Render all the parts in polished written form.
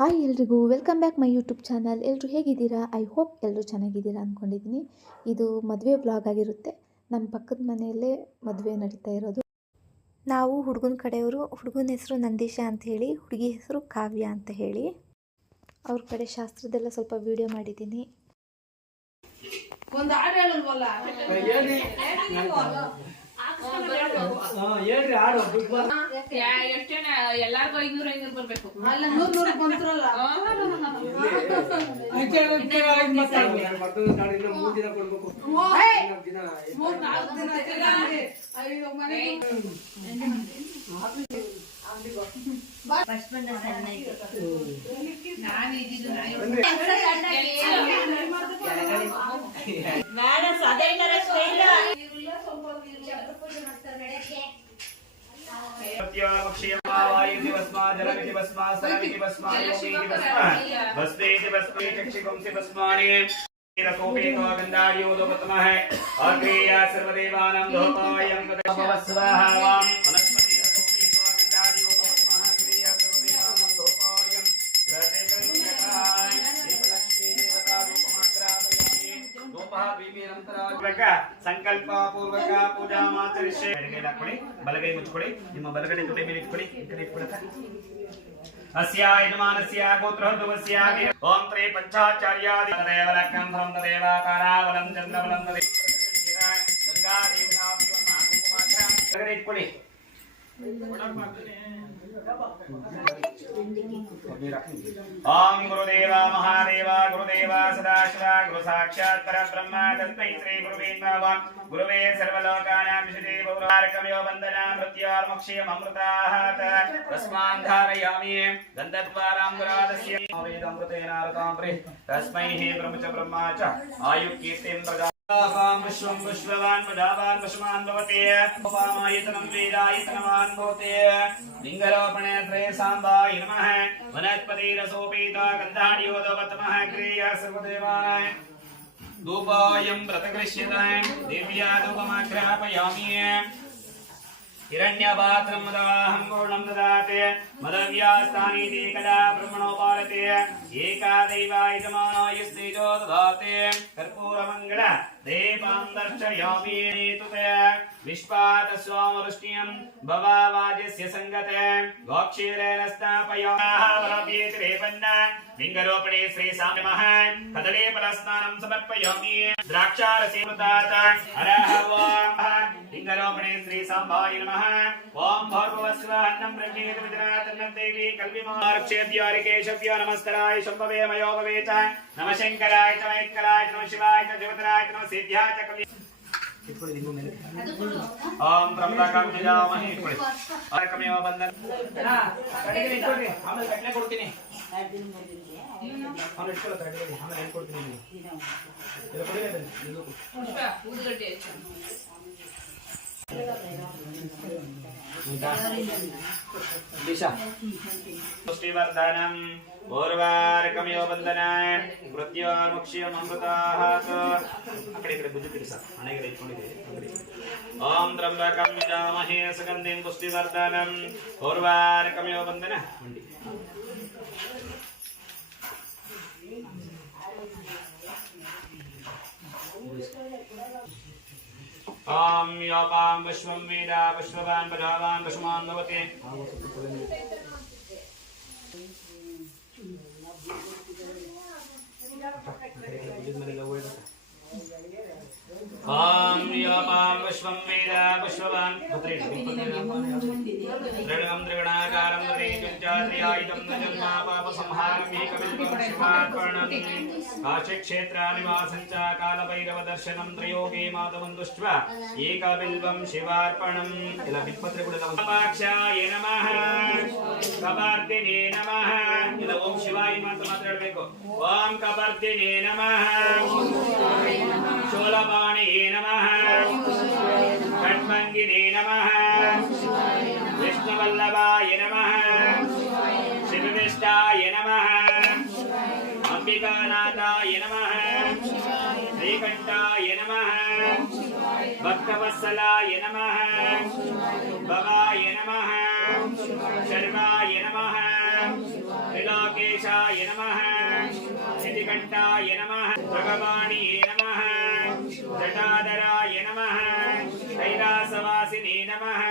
Hi ಎಲ್ರಿಗೂ welcome back my YouTube channel. ಎಲ್ಲರೂ ಹೇಗಿದ್ದೀರಾ? ಐ ಹೋಪ್ ಎಲ್ಲರೂ ಚೆನ್ನಾಗಿದ್ದೀರಾ ಅಂದ್ಕೊಂಡಿದ್ದೀನಿ. ಇದು ಮದುವೆ ಬ್ಲಾಗ್ ಆಗಿರುತ್ತೆ. ನಮ್ಮ ಪಕ್ಕದ ಮನೆಯಲ್ಲೇ ಮದುವೆ ನಡೀತಾ ಇರೋದು. ನಾವು ಹುಡುಗನ ಕಡೆಯವರು. ಹುಡುಗನ ಹೆಸರು ನಂದೀಶ ಅಂತ ಹೇಳಿ, ಹುಡುಗಿ ಹೆಸರು ಕಾವ್ಯ ಅಂತ ಹೇಳಿ. ಅವ್ರ ಕಡೆ ಶಾಸ್ತ್ರದೆಲ್ಲ ಸ್ವಲ್ಪ ವಿಡಿಯೋ ಮಾಡಿದ್ದೀನಿ. ಎಲ್ಲಾರ್ಗು 500 ಬರ್ಬೇಕು. ಸಂಕಲ್ಪ ಪೂರ್ವಕ ಪೂಜಾ ಮಾಚರಿಸಿ ಬಲಗೈ ಮುಚ್ಚಿಕೊಳ್ಳಿ. ನಿಮ್ಮ ಬಲಗಡೆ ತುಟಿ ಮೇಲೆ ಇಟ್ಕೊಳ್ಳಿ. ಈ ಕಡೆ ಇಟ್ಕೊಳ್ಳಿ. ಅಸ್ಯ ಯಜಮಾನಸ್ಯ ಗೋತ್ರಹದ್ವಸ್ಯ ಓಂ ತ್ರೇ ಪಂಚಾಚಾರ್ಯಾದಿ ದೇವಲಕ್ಕಂ ಭ್ರಂ ದೇವಾಕಾರಾವಲಂ ಚಂದ್ರವಲಂ ಗಂಗಾ ದೇವತಾಭ್ಯೋ ನಾಗುಮಾತ್ರ ಬಲಗಡೆ ಇಟ್ಕೊಳ್ಳಿ. ओम गुरुदेव महादेव गुरुदेव सदाशिव गुरु साक्षात् परब्रह्म तस्मै श्री गुरुवे नमः. गुरुवे सर्वलोकानां विशुद्धे बहुरारकमयो वन्दना मृत्योर्मुक्षीयम् अमृतात् तस्मान् धारयामि गन्धद्वारां गुरादस्य वेदमृतेन ऋताम्रे तस्मै हे ब्रह्म च ब्रह्मा च आयुकीर्तिं प्रदा विश्वं विश्ववान् पदावान् वशमान् भवते उपामायतनं वेदायतनवान् भवते. लिङ्गरोपणे त्रये साम्बाय नमः. वनस्पतिरसोपीता गन्धाढ्योदवतमः क्रिया सर्वदेवाय धूपोऽयं व्रतकृष्यतां दिव्या धूपमाघ्रापयामि. हिरण्यपात्रं मदाहं पूर्णं ददाते मदव्यास्तानीति कदा ब्रह्मणोपारते एका दैवायजमानायस्तेजो ददाते कर्पूरमङ्गल देवां दर्शयामि. विश्वात स्वामवृष्टियं भवावाजस्य सङ्गते गोक्षीरेण स्थापयामः. वरभ्येतिरेपन्न लिङ्गरोपणे श्री साम्यमः कदलीफलस्नानं समर्पयामि. द्राक्षारसे मृतात् हरः वामः लिङ्गरोपणे श्री साम्बाय नमः. ओम भर्गवस्व अन्नं ब्रह्मेत विदनातन्नं देवी कल्विमारक्षेभ्यो हरिकेशभ्यो नमस्काराय शम्भवे मयोभवे च नमः शंकराय च वैकराय नमः शिवाय च ज्योतिराय नमः सिद्ध्याय च कवि. ओम ब्रह्मकं निजामहि इट्ಕೊಳ್ಳಿ. ಆರಕಮೇವ ಬಂಧನ ಕಡೆಗೆ ಇಟ್ಕೊಳ್ಳಿ. ಆಮೇಲೆ ಕಟ್ಲೆ ಕೊಡ್ತೀನಿ. ಆಮೇಲೆ ಇಟ್ಕೊಳ್ಳಿ ಕಡೆಗೆ. ಆಮೇಲೆ ಏನು ಕೊಡ್ತೀನಿ ಇದು ಕೊಡಿ ಇದು ಊದುಗಡ್ಡೆ पुष्टिवर्धनम् पूर्वार्कमयो बन्धनाय मृत्योर्मुक्षीयम् अमृतात् अकड़े कड़े बुद्धि तिरसा अनेक इट्ಕೊಂಡಿದೆ. ओम त्र्यंबकं यजामहे सुगन्धिं पुष्टिवर्धनम् पूर्वार्कमयो बन्धन मंडी ओम योपां विश्वं वेद विश्ववान् भगवान् वशमान् भवते. ओम योपां विश्वं वेद विश्ववान् दृढं त्रिगुणाकारं त्रिजन्त्यात्रियायुधं जन्मा पापसंहारं एकविल्वं शिवार्पणम्. काशीक्षेत्रनिवासं च कालभैरवदर्शनं त्रयोगे माधवं दृष्ट्वा एकविल्वं शिवार्पणम्. इला विपत्रिगुणपाक्षाय नमः. कपर्दिने नमः. इला ओम शिवाय मात्र ಹೇಳಬೇಕು. ओम कपर्दिने नमः. शूलपाणि नमः. खड्मङ्गिने नमः. विष्णुवल्लभाय नमः. शिवविष्टाय नमः. अंबिकानाथाय नमः. श्रीकण्ठाय नमः. भक्तवत्सलाय नमः. भवाय नमः. शर्वाय नमः. त्रिलोकेश गणेशाय नमः निधिकण्ठाय नमः भगवाणीये नमः जटाधराय नमः कैलासवासिने नमः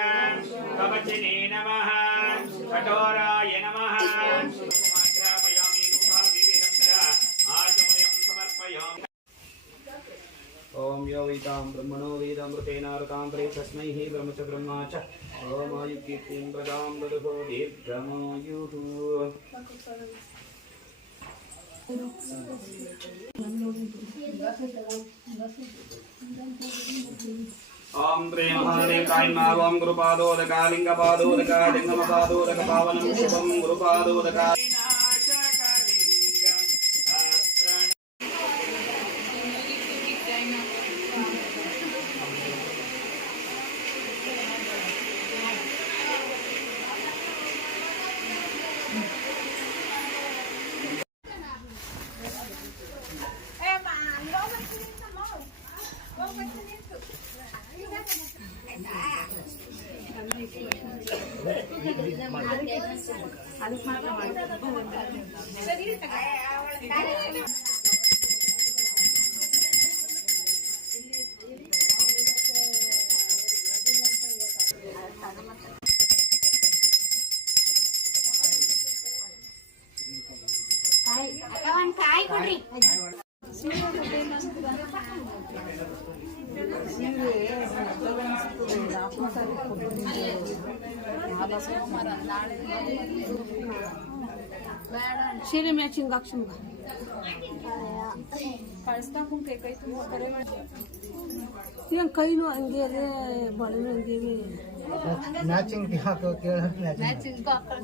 कवचिने नमः कठोराय नमः आचमनीयं समर्पयामि। ओम यो वेदां ब्रह्मणो वेदामृतेनारतां प्रे तस्मै हि ब्रह्म च ब्रह्मा च ओम आयुकीर्तिं प्रदां ददो दीर्घमायुः। ओम प्रे महादेवाय नमः। ओम गुरुपादोदका लिंगपादोदका लिंगमपादोदक पावनं शुभं गुरुपादोदका ಸೀರೆ ಮ್ಯಾಚಿಂಗ್ ಆಕ್ಷನ್ ಏನ್ ಕೈನು ಹಂಗೆ ಅದೇ ಬಳೆ ಹಂಗೆ ಮ್ಯಾಚಿಂಗ್ ಹಾಕೋ ಕೇಳ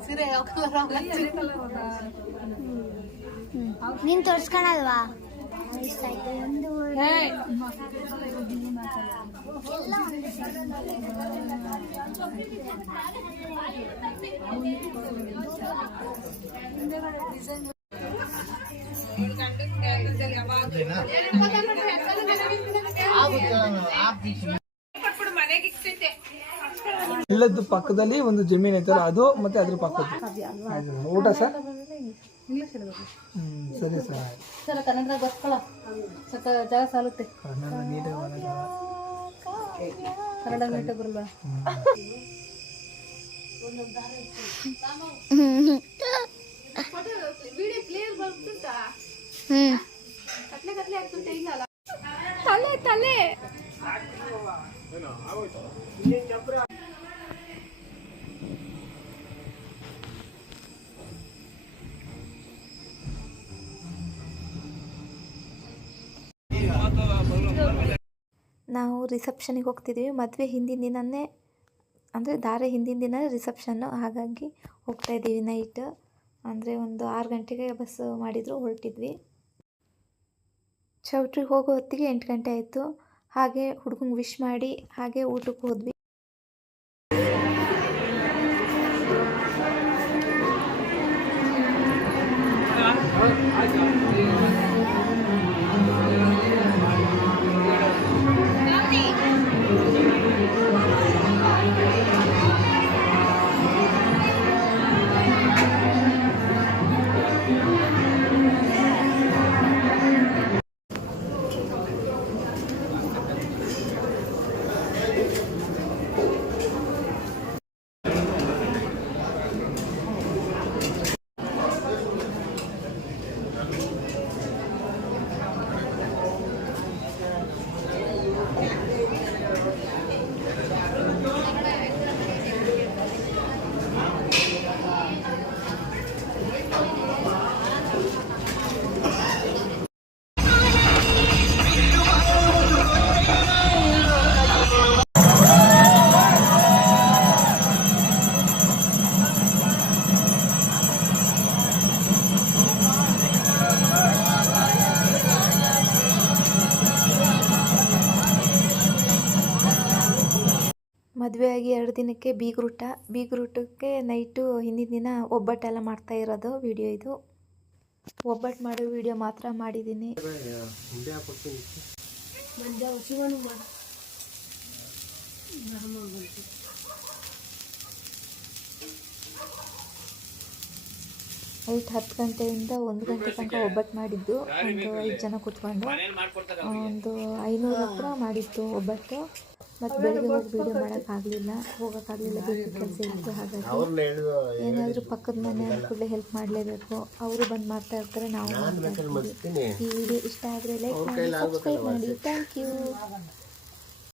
ಸೀರೆ ಯಾವ ಕಲರ್ ನೀನ್ ತೋರ್ಸ್ಕೊಳಲ್ವಾ ಇಲ್ಲದ್ದು ಪಕ್ಕದಲ್ಲಿ ಒಂದು ಜಮೀನು ಐತಲ್ಲ ಅದು ಮತ್ತೆ ಅದ್ರ ಪಕ್ಕದ್ದು ಊಟ ಸರ್ ಸರಿ ಸರ್ ಸರ್ ಕನ್ನಡ ಗೊತ್ತಲ್ಲ ಸ್ವಲ್ಪ ಜಾಗ ಸಾಲುತ್ತೆ ಕನ್ನಡ ನೀಟಾಗಿ ಕನ್ನಡ ನೀಟಾಗಿ ಬರಲ್ಲ ತಲೆ ತಲೆ ನಾವು ರಿಸೆಪ್ಷನಿಗೆ ಹೋಗ್ತಿದ್ದೀವಿ. ಮದುವೆ ಹಿಂದಿನ ದಿನವೇ ಅಂದರೆ ಧಾರೆ ಹಿಂದಿನ ದಿನ ರಿಸೆಪ್ಷನ್ನು, ಹಾಗಾಗಿ ಹೋಗ್ತಾಯಿದ್ದೀವಿ ನೈಟ್. ಅಂದರೆ ಒಂದು 6 ಗಂಟೆಗೆ ಬಸ್ ಮಾಡಿದ್ರು ಹೊರಟಿದ್ವಿ. ಚೌಟ್ರಿಗೆ ಹೋಗೋ ಹೊತ್ತಿಗೆ 8 ಗಂಟೆ ಆಯಿತು. ಹಾಗೆ ಹುಡುಗಂಗೆ ವಿಶ್ ಮಾಡಿ ಹಾಗೆ ಊಟಕ್ಕೆ ಹೋದ್ವಿ. ಮದುವೆಯಾಗಿ 2 ದಿನಕ್ಕೆ ಬೀಗ್ರೂಟಕ್ಕೆ ನೈಟು ಹಿಂದಿನ ದಿನ ಒಬ್ಬಟ್ಟೆಲ್ಲ ಮಾಡ್ತಾ ಇರೋದು ವಿಡಿಯೋ ಇದು. ಒಬ್ಬಟ್ಟು ಮಾಡೋ ವಿಡಿಯೋ ಮಾತ್ರ ಮಾಡಿದ್ದೀನಿ. ನೈಟ್ 10 ಗಂಟೆಯಿಂದ 1 ಗಂಟೆ ತನಕ ಒಬ್ಬಟ್ಟು ಮಾಡಿದ್ದು. ಒಂದು 5 ಜನ ಕೂತ್ಕೊಂಡು ಒಂದು 500 ಹತ್ರ ಮಾಡಿದ್ದು ಒಬ್ಬಟ್ಟು. ಮತ್ತು ಬೆಳಿಗ್ಗೆ ಹೋಗಿ ವೀಡಿಯೋ ಮಾಡೋಕ್ಕಾಗಲಿಲ್ಲ, ಹೋಗೋಕ್ಕಾಗಲಿಲ್ಲ, ಬೇರೆ ಕೆಲಸ ಇತ್ತು. ಹಾಗಾಗಿ ಏನಾದರೂ ಪಕ್ಕದ ಮನೆ ಕೂಡಲೇ ಹೆಲ್ಪ್ ಮಾಡಲೇಬೇಕು. ಅವರು ಬಂದು ಮಾಡ್ತಾ ಇರ್ತಾರೆ, ನಾವು ಮಾಡ್ತಾ ಇರ್ತೀವಿ. ಈ ವಿಡಿಯೋ ಇಷ್ಟ ಆದರೆ ಲೈಕ್ ಮಾಡಿ, ಸಬ್ಸ್ಕ್ರೈಬ್ ಮಾಡಿ. Thank you.